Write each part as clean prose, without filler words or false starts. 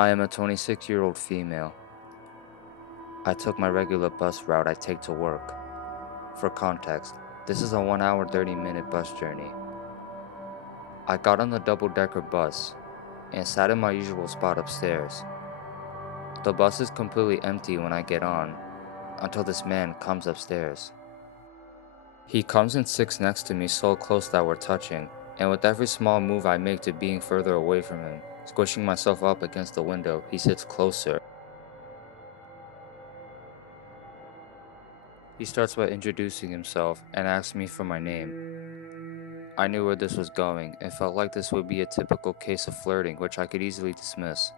I am a 26-year-old female. I took my regular bus route I take to work. For context, this is a 1 hour 30-minute bus journey. I got on the double-decker bus and sat in my usual spot upstairs. The bus is completely empty when I get on, until this man comes upstairs. He comes and sits next to me so close that we're touching, and with every small move I make to being further away from him, squishing myself up against the window, he sits closer. He starts by introducing himself and asks me for my name. I knew where this was going and felt like this would be a typical case of flirting, which I could easily dismiss.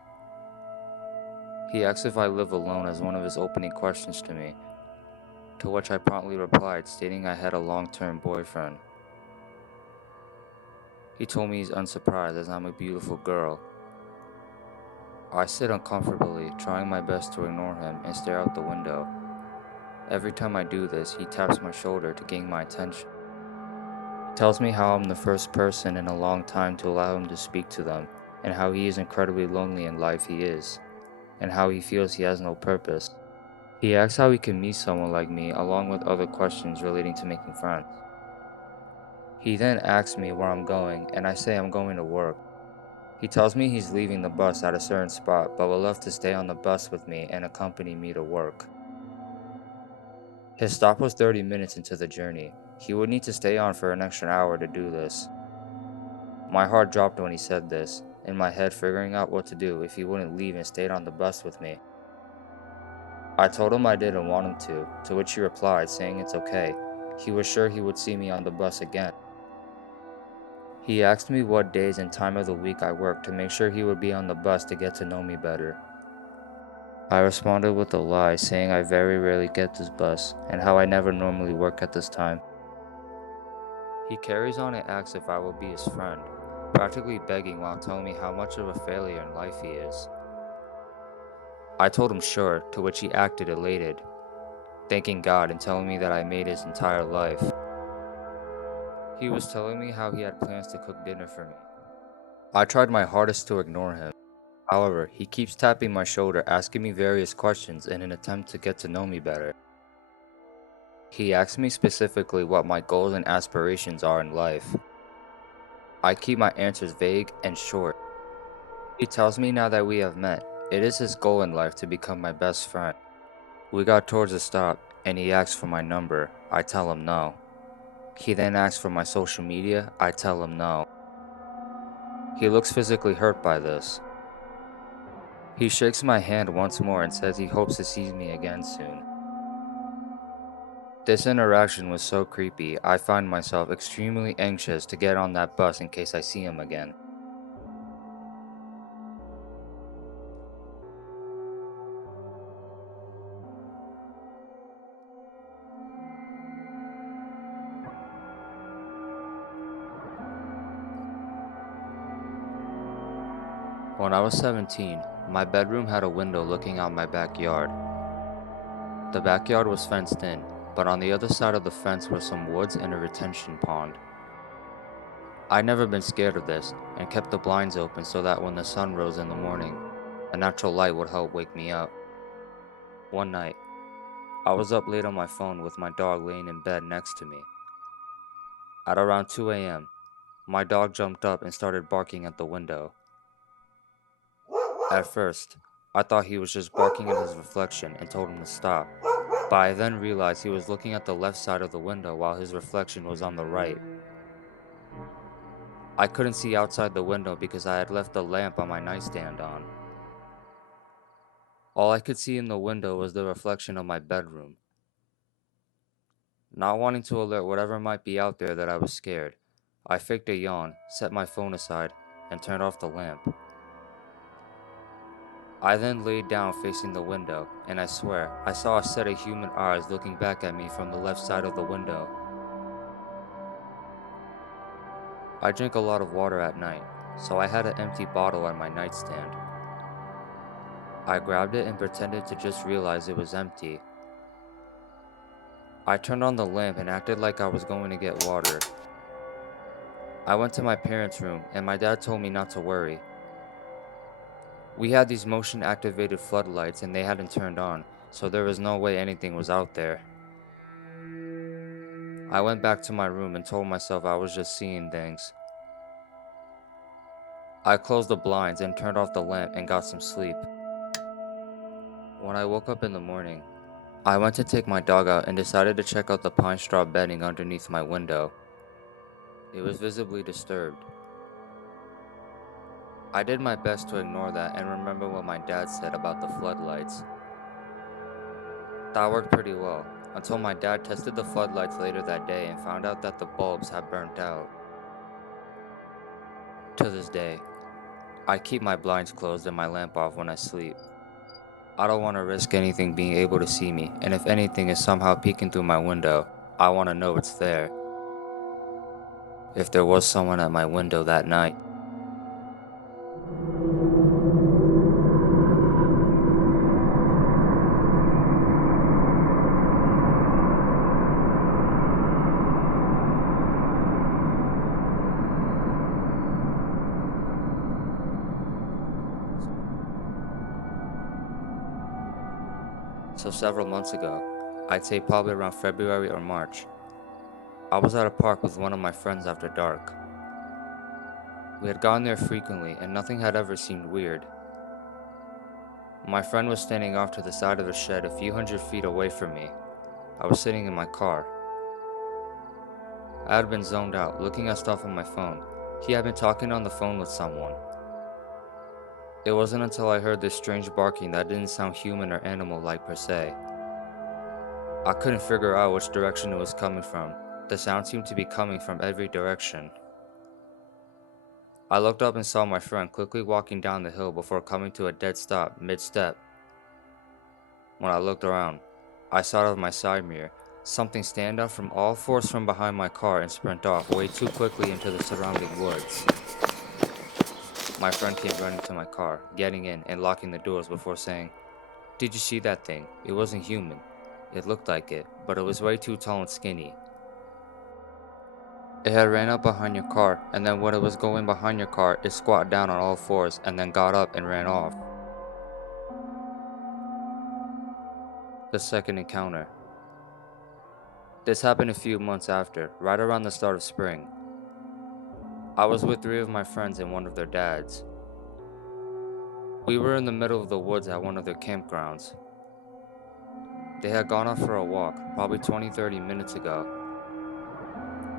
He asked if I live alone as one of his opening questions to me, to which I promptly replied, stating I had a long-term boyfriend. He told me he's unsurprised as I'm a beautiful girl. I sit uncomfortably, trying my best to ignore him and stare out the window. Every time I do this, he taps my shoulder to gain my attention. He tells me how I'm the first person in a long time to allow him to speak to them, and how he is incredibly lonely in life he is, and how he feels he has no purpose. He asks how he can meet someone like me, along with other questions relating to making friends. He then asks me where I'm going, and I say I'm going to work. He tells me he's leaving the bus at a certain spot, but would love to stay on the bus with me and accompany me to work. His stop was 30 minutes into the journey. He would need to stay on for an extra hour to do this. My heart dropped when he said this, in my head figuring out what to do if he wouldn't leave and stayed on the bus with me. I told him I didn't want him to which he replied saying it's okay. He was sure he would see me on the bus again. He asked me what days and time of the week I worked to make sure he would be on the bus to get to know me better. I responded with a lie saying I very rarely get this bus and how I never normally work at this time. He carries on and asks if I will be his friend, practically begging while telling me how much of a failure in life he is. I told him sure, to which he acted elated, thanking God and telling me that I made his entire life. He was telling me how he had plans to cook dinner for me. I tried my hardest to ignore him. However, he keeps tapping my shoulder asking me various questions in an attempt to get to know me better. He asks me specifically what my goals and aspirations are in life. I keep my answers vague and short. He tells me now that we have met, it is his goal in life to become my best friend. We got towards the stop, and he asks for my number. I tell him no. He then asks for my social media. I tell him no. He looks physically hurt by this. He shakes my hand once more and says he hopes to see me again soon. This interaction was so creepy, I find myself extremely anxious to get on that bus in case I see him again. When I was 17, my bedroom had a window looking out my backyard. The backyard was fenced in, but on the other side of the fence were some woods and a retention pond. I'd never been scared of this, and kept the blinds open so that when the sun rose in the morning, a natural light would help wake me up. One night, I was up late on my phone with my dog laying in bed next to me. At around 2 a.m., my dog jumped up and started barking at the window. At first, I thought he was just barking at his reflection and told him to stop, but I then realized he was looking at the left side of the window while his reflection was on the right. I couldn't see outside the window because I had left the lamp on my nightstand on. All I could see in the window was the reflection of my bedroom. Not wanting to alert whatever might be out there that I was scared, I faked a yawn, set my phone aside, and turned off the lamp. I then laid down facing the window, and I swear, I saw a set of human eyes looking back at me from the left side of the window. I drink a lot of water at night, so I had an empty bottle on my nightstand. I grabbed it and pretended to just realize it was empty. I turned on the lamp and acted like I was going to get water. I went to my parents' room, and my dad told me not to worry. We had these motion-activated floodlights and they hadn't turned on, so there was no way anything was out there. I went back to my room and told myself I was just seeing things. I closed the blinds and turned off the lamp and got some sleep. When I woke up in the morning, I went to take my dog out and decided to check out the pine straw bedding underneath my window. It was visibly disturbed. I did my best to ignore that and remember what my dad said about the floodlights. That worked pretty well, until my dad tested the floodlights later that day and found out that the bulbs had burnt out. To this day, I keep my blinds closed and my lamp off when I sleep. I don't want to risk anything being able to see me, and if anything is somehow peeking through my window, I want to know it's there. If there was someone at my window that night. So several months ago, I'd say probably around February or March, I was at a park with one of my friends after dark. We had gone there frequently and nothing had ever seemed weird. My friend was standing off to the side of a shed a few hundred feet away from me. I was sitting in my car. I had been zoned out, looking at stuff on my phone. He had been talking on the phone with someone. It wasn't until I heard this strange barking that didn't sound human or animal-like per se. I couldn't figure out which direction it was coming from. The sound seemed to be coming from every direction. I looked up and saw my friend quickly walking down the hill before coming to a dead stop mid-step. When I looked around, I saw out of my side mirror something stand up from all fours from behind my car and sprint off way too quickly into the surrounding woods. My friend came running to my car, getting in and locking the doors before saying, "Did you see that thing? It wasn't human. It looked like it, but it was way too tall and skinny. It had ran up behind your car, and then when it was going behind your car, it squat down on all fours and then got up and ran off." The second encounter. This happened a few months after, right around the start of spring. I was with 3 of my friends and one of their dads. We were in the middle of the woods at one of their campgrounds. They had gone off for a walk, probably 20-30 minutes ago.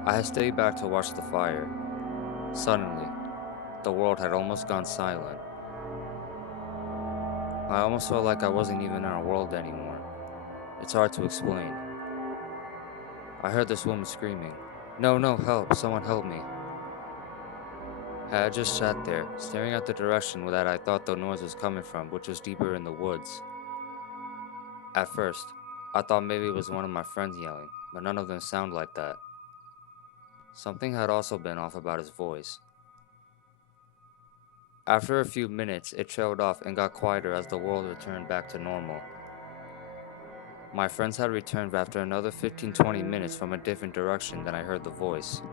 I had stayed back to watch the fire. Suddenly, the world had almost gone silent. I almost felt like I wasn't even in our world anymore. It's hard to explain. I heard this woman screaming, "No, no, help, someone help me." I had just sat there, staring at the direction that I thought the noise was coming from, which was deeper in the woods. At first, I thought maybe it was one of my friends yelling, but none of them sounded like that. Something had also been off about his voice. After a few minutes, it trailed off and got quieter as the world returned back to normal. My friends had returned after another 15-20 minutes from a different direction than I heard the voice.